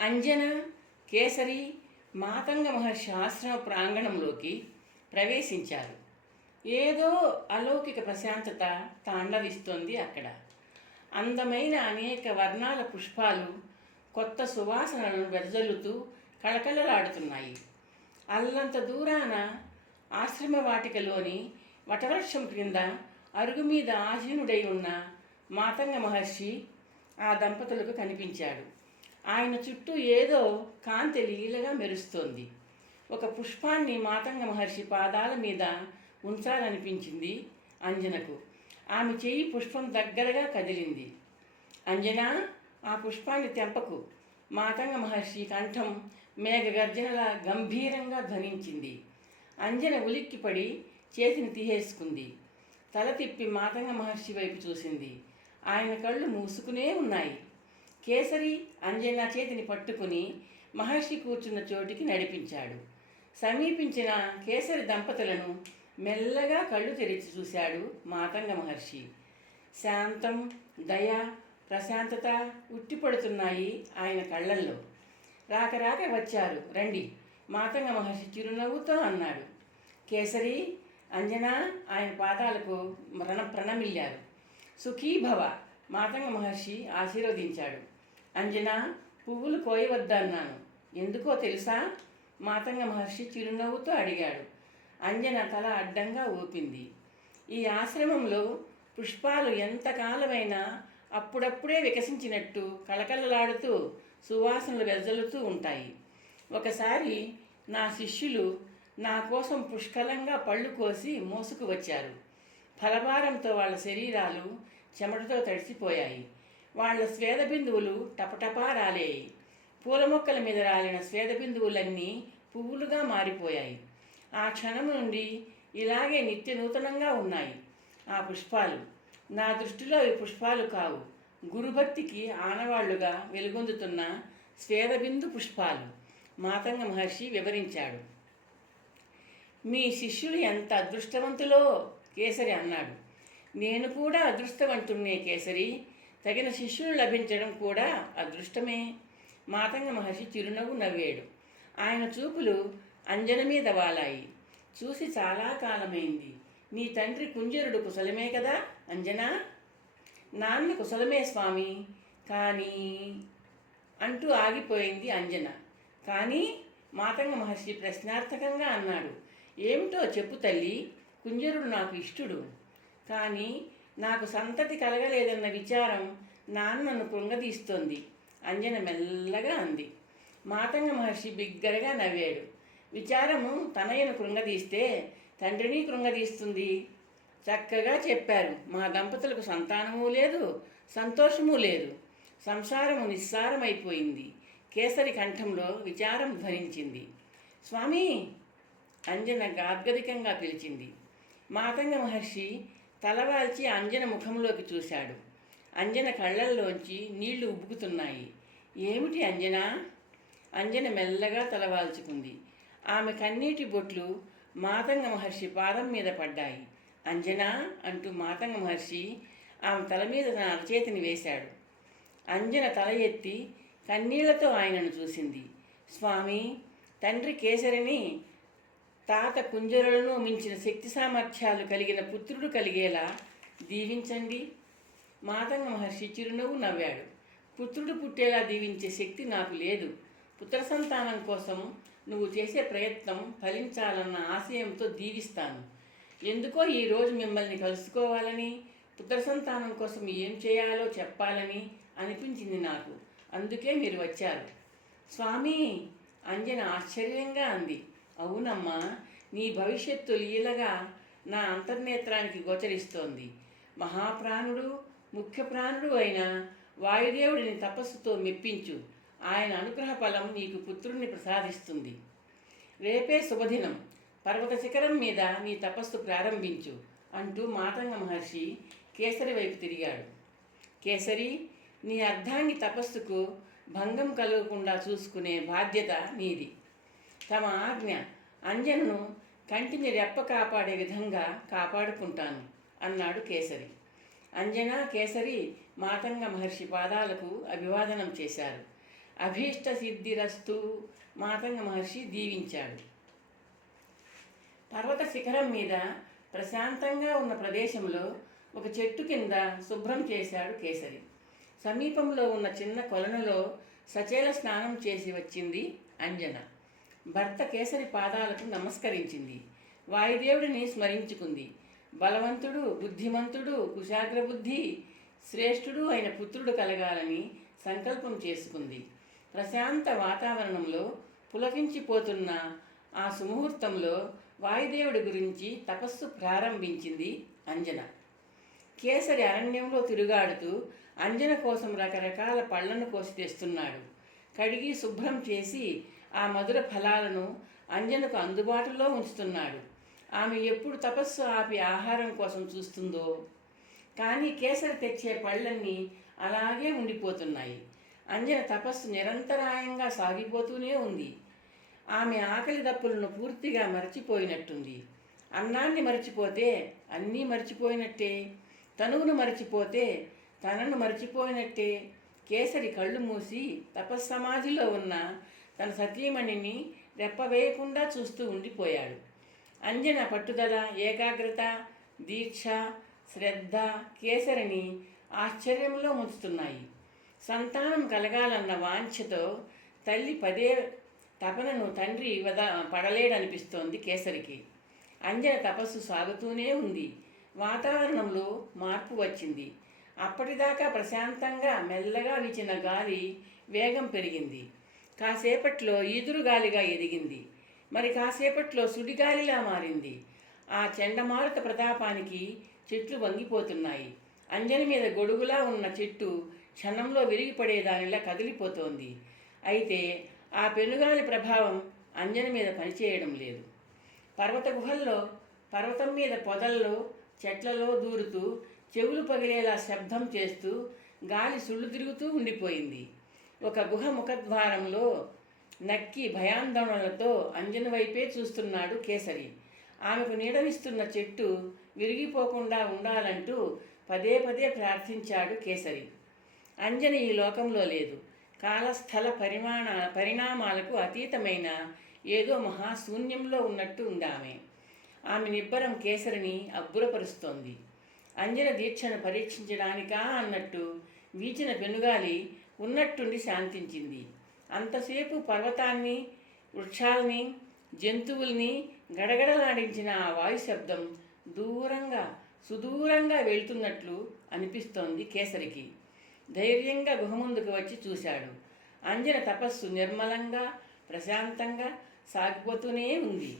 అంజన, కేసరి మాతంగ మహర్షి ఆశ్రమ ప్రాంగణంలోకి ప్రవేశించారు. ఏదో అలౌకిక ప్రశాంతత తాండవిస్తోంది అక్కడ. అందమైన అనేక వర్ణాల పుష్పాలు కొత్త సువాసనలను వెదజల్లుతూ కళకళలాడుతున్నాయి. అల్లంత దూరాన ఆశ్రమ వాటికలోని వటవృక్షం క్రింద అరుగు మీద ఆసీనుడై ఉన్న మాతంగ మహర్షి ఆ దంపతులకు కనిపించాడు. ఆయన చుట్టూ ఏదో కాంతి లీలగా మెరుస్తోంది. ఒక పుష్పాన్ని మాతంగ మహర్షి పాదాల మీద ఉంచాలనిపించింది అంజనకు. ఆమె చెయ్యి పుష్పం దగ్గరగా కదిలింది. అంజనా, ఆ పుష్పాన్ని తెంపకు. మాతంగ మహర్షి కంఠం మేఘగర్జనలా గంభీరంగా ధ్వనించింది. అంజన ఉలిక్కిపడి చేతిని తీసేసుకుంది. తల తిప్పి మాతంగ మహర్షి వైపు చూసింది. ఆయన కళ్ళు మూసుకునే ఉన్నాయి. కేసరి అంజన చేతిని పట్టుకుని మహర్షి కూర్చున్న చోటికి నడిపించాడు. సమీపించిన కేసరి దంపతులను మెల్లగా కళ్ళు తెరిచి చూశాడు మాతంగ మహర్షి. శాంతం, దయ, ప్రశాంతత ఉట్టిపడుతున్నాయి ఆయన కళ్ళల్లో. రాక రాక వచ్చారు, రండి, మాతంగ మహర్షి చిరునవ్వుతో అన్నాడు. కేసరి, అంజన ఆయన పాదాలకు ప్రణమిల్లారు. సుఖీభవ, మాతంగ మహర్షి ఆశీర్వదించాడు. అంజన, పువ్వులు కోయవద్దన్నాను, ఎందుకో తెలుసా? మాతంగ మహర్షి చిరునవ్వుతో అడిగాడు. అంజన తల అడ్డంగా ఊపింది. ఈ ఆశ్రమంలో పుష్పాలు ఎంతకాలమైనా అప్పుడప్పుడే వికసించినట్టు కళకళలాడుతూ సువాసనలు వెదజల్లుతూ ఉంటాయి. ఒకసారి నా శిష్యులు నా కోసం పుష్కలంగా పళ్ళు కోసి మోసుకు వచ్చారు. ఫలభారంతో వాళ్ళ శరీరాలు చెమటతో తడిసిపోయాయి. వాళ్ళ స్వేద బిందువులు టపటపా రాలేయి. పూల మొక్కల మీద రాలిన స్వేద బిందువులన్నీ పువ్వులుగా మారిపోయాయి. ఆ క్షణం నుండి ఇలాగే నిత్య నూతనంగా ఉన్నాయి ఆ పుష్పాలు. నా దృష్టిలో అవి పుష్పాలు కావు, గురుభక్తికి ఆనవాళ్లుగా వెలుగొందుతున్న స్వేదబిందు పుష్పాలు, మాతంగ మహర్షి వివరించాడు. మీ శిష్యులు ఎంత అదృష్టవంతులో, కేసరి అన్నాడు. నేను కూడా అదృష్టవంతుణ్ణే కేసరి, తగిన శిష్యులు లభించడం కూడా అదృష్టమే. మాతంగ మహర్షి చిరునవ్వు నవ్వాడు. ఆయన చూపులు అంజన మీద వాలాయి. చూసి చాలా కాలమైంది. నీ తండ్రి కుంజరుడు కుశలమే కదా అంజనా? నాన్న కుశలమే స్వామి, కానీ అంటూ ఆగిపోయింది అంజన. కానీ మాతంగ మహర్షి ప్రశ్నార్థకంగా అన్నాడు. ఏమిటో చెప్పు తల్లి. కుంజరుడు నాకు ఇష్టుడు, కానీ నాకు సంతతి కలగలేదన్న విచారం నాన్నను కృంగదీస్తోంది, అంజన మెల్లగా అంది. మాతంగ మహర్షి బిగ్గరగా నవ్వాడు. విచారము తనయను కృంగదీస్తే తండ్రిని కృంగదీస్తుంది. చక్కగా చెప్పారు. మా దంపతులకు సంతానము లేదు, సంతోషము లేదు. సంసారము నిస్సారమైపోయింది. కేసరి కంఠంలో విచారం ధ్వనించింది. స్వామి, అంజన గాద్గదికంగా పిలిచింది. మాతంగ మహర్షి తలవాల్చి అంజన ముఖంలోకి చూశాడు. అంజన కళ్ళల్లోంచి నీళ్లు ఉబ్బుకుతున్నాయి. ఏమిటి అంజనా? అంజన మెల్లగా తలవాల్చుకుంది. ఆమె కన్నీటి బొట్లు మాతంగ మహర్షి పాదం మీద పడ్డాయి. అంజనా అంటూ మాతంగ మహర్షి ఆమె తల మీద తన అరచేతిని వేశాడు. అంజన తల ఎత్తి కన్నీళ్లతో ఆయనను చూసింది. స్వామి, తండ్రి కేసరిని, తాత కుంజరులను మించిన శక్తి సామర్థ్యాలు కలిగిన పుత్రుడు కలిగేలా దీవించండి. మాతంగ మహర్షి చిరునవ్వు నవ్వాడు. పుత్రుడు పుట్టేలా దీవించే శక్తి నాకు లేదు. పుత్ర సంతానం కోసం నువ్వు చేసే ప్రయత్నం ఫలించాలన్న ఆశయంతో దీవిస్తాను. ఎందుకో ఈరోజు మిమ్మల్ని కలుసుకోవాలని, పుత్ర సంతానం కోసం ఏం చేయాలో చెప్పాలని అనిపించింది నాకు. అందుకే మీరు వచ్చారు. స్వామి, అంజన ఆశ్చర్యంగా అంది. అవునమ్మా, నీ భవిష్యత్తు లీలగా నా అంతర్నేత్రానికి గోచరిస్తోంది. మహాప్రాణుడు, ముఖ్య ప్రాణుడు అయిన వాయుదేవుడిని తపస్సుతో మెప్పించు. ఆయన అనుగ్రహ ఫలం నీకు పుత్రుణ్ణి ప్రసాదిస్తుంది. రేపే శుభదినం. పర్వత శిఖరం మీద నీ తపస్సు ప్రారంభించు అంటూ మాతంగ మహర్షి కేసరి వైపు తిరిగాడు. కేసరి, నీ అర్ధాంగి తపస్సుకు భంగం కలగకుండా చూసుకునే బాధ్యత నీది. తమ ఆజ్ఞ. అంజనను కంటిని రెప్ప కాపాడే విధంగా కాపాడుకుంటాను అన్నాడు కేసరి. అంజన, కేసరి మాతంగ మహర్షి పాదాలకు అభివాదనం చేశారు. అభీష్ట సిద్ధిరస్తు మాతంగ మహర్షి దీవించాడు. పర్వత శిఖరం మీద ప్రశాంతంగా ఉన్న ప్రదేశంలో ఒక చెట్టు కింద శుభ్రం చేశాడు కేసరి. సమీపంలో ఉన్న చిన్న కొలనులో సచేల స్నానం చేసి వచ్చింది అంజన. భర్త కేసరి పాదాలకు నమస్కరించింది. వాయుదేవుడిని స్మరించుకుంది. బలవంతుడు, బుద్ధిమంతుడు, కుశాగ్రబుద్ధి, శ్రేష్ఠుడు అయిన పుత్రుడు కలగాలని సంకల్పం చేసుకుంది. ప్రశాంత వాతావరణంలో పులకించిపోతున్న ఆ సుముహూర్తంలో వాయుదేవుడి గురించి తపస్సు ప్రారంభించింది అంజన. కేసరి అరణ్యంలో తిరుగాడుతూ అంజన కోసం రకరకాల పళ్లను కోసి తెస్తున్నాడు. కడిగి శుభ్రం చేసి ఆ మధుర ఫలాలను అంజనకు అందుబాటులో ఉంచుతున్నాడు. ఆమె ఎప్పుడు తపస్సు ఆపి ఆహారం కోసం చూస్తుందో కానీ కేసరి తెచ్చే పళ్ళన్నీ అలాగే ఉండిపోతున్నాయి. అంజన తపస్సు నిరంతరాయంగా సాగిపోతూనే ఉంది. ఆమె ఆకలి దప్పులను పూర్తిగా మరచిపోయినట్టుంది. అన్నాన్ని మరచిపోతే అన్నీ మరచిపోయినట్టే, తనువును మరచిపోతే తనను మరచిపోయినట్టే. కేసరి కళ్ళు మూసి తపస్సమాధిలో ఉన్న తన సతీమణిని రెప్పవేయకుండా చూస్తూ ఉండిపోయాడు. అంజన పట్టుదల, ఏకాగ్రత, దీక్ష, శ్రద్ధ కేసరిని ఆశ్చర్యంలో ముంచుతున్నాయి. సంతానం కలగాలన్న వాంఛతో తల్లి పదే తపనను తండ్రి పడలేడనిపిస్తోంది కేసరికి. అంజన తపస్సు సాగుతూనే ఉంది. వాతావరణంలో మార్పు వచ్చింది. అప్పటిదాకా ప్రశాంతంగా మెల్లగా వీచిన గాలి వేగం పెరిగింది. కాసేపట్లో ఈదురుగాలిగా ఎదిగింది. మరి కాసేపట్లో సుడిగాలిలా మారింది. ఆ చండమారుత ప్రతాపానికి చెట్లు వంగిపోతున్నాయి. అంజన మీద గొడుగులా ఉన్న చెట్టు క్షణంలో విరిగిపడేదానిలా కదిలిపోతోంది. అయితే ఆ పెనుగాలి ప్రభావం అంజన మీద పనిచేయడం లేదు. పర్వత గుహల్లో, పర్వతం మీద పొదల్లో, చెట్లలో దూరుతూ చెవులు పగిలేలా శబ్దం చేస్తూ గాలి సుళ్ళు తిరుగుతూ ఉండిపోయింది. ఒక గుహ ముఖద్వారంలో నక్కి భయాందోళనలతో అంజన వైపే చూస్తున్నాడు కేసరి. ఆమెకు నీడనిస్తున్న చెట్టు విరిగిపోకుండా ఉండాలంటూ పదే పదే ప్రార్థించాడు కేసరి. అంజన ఈ లోకంలో లేదు. కాలస్థల పరిణామాలకు అతీతమైన ఏదో మహాశూన్యంలో ఉన్నట్టు ఉంది ఆమె. ఆమె నిబ్బరం కేసరిని అబ్బురపరుస్తోంది. అంజన దీక్షను పరీక్షించడానికా అన్నట్టు వీచిన పెనుగాలి ఉన్నట్టుండి శాంతించింది. అంతసేపు పర్వతాన్ని, వృక్షాల్ని, జంతువుల్ని గడగడలాడించిన ఆ వాయు శబ్దం దూరంగా, సుదూరంగా వెళ్తున్నట్లు అనిపిస్తోంది కేసరికి. ధైర్యంగా గుహ ముందుకు వచ్చి చూశాడు. అంజన తపస్సు నిర్మలంగా, ప్రశాంతంగా సాగిపోతూనే ఉంది.